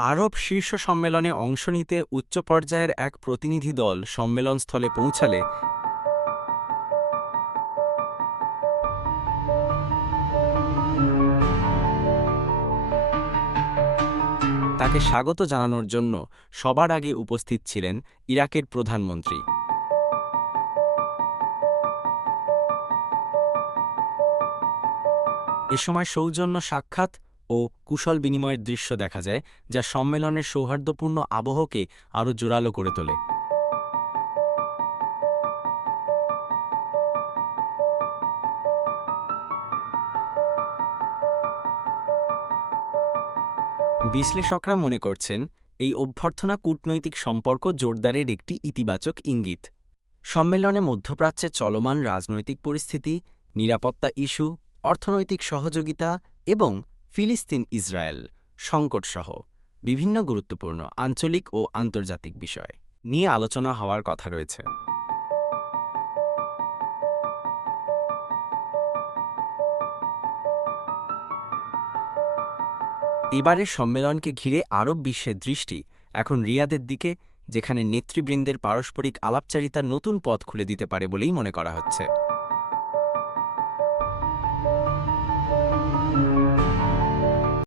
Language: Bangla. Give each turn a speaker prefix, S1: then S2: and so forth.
S1: আরব শীর্ষ সম্মেলনে অংশ নিতে উচ্চ পর্যায়ের এক প্রতিনিধি দল সম্মেলনস্থলে পৌঁছালে তাকে স্বাগত জানানোর জন্য সবার আগে উপস্থিত ছিলেন ইরাকের প্রধানমন্ত্রী। এ সময় সৌজন্য সাক্ষাৎ ও কুশল বিনিময়ের দৃশ্য দেখা যায়, যা সম্মেলনের সৌহার্দ্যপূর্ণ আবহকে আরও জোরালো করে তোলে। বিশ্লেষকরা মনে করছেন, এই অভ্যর্থনা কূটনৈতিক সম্পর্ক জোরদারের একটি ইতিবাচক ইঙ্গিত। সম্মেলনে মধ্যপ্রাচ্যে চলমান রাজনৈতিক পরিস্থিতি, নিরাপত্তা ইস্যু, অর্থনৈতিক সহযোগিতা এবং ফিলিস্তিন, ইসরায়েল সংকটসহ বিভিন্ন গুরুত্বপূর্ণ আঞ্চলিক ও আন্তর্জাতিক বিষয় নিয়ে আলোচনা হওয়ার কথা রয়েছে। এবারের সম্মেলনকে ঘিরে আরব বিশ্বের দৃষ্টি এখন রিয়াদের দিকে, যেখানে নেতৃবৃন্দের পারস্পরিক আলাপচারিতার নতুন পথ খুলে দিতে পারে বলেই মনে করা হচ্ছে।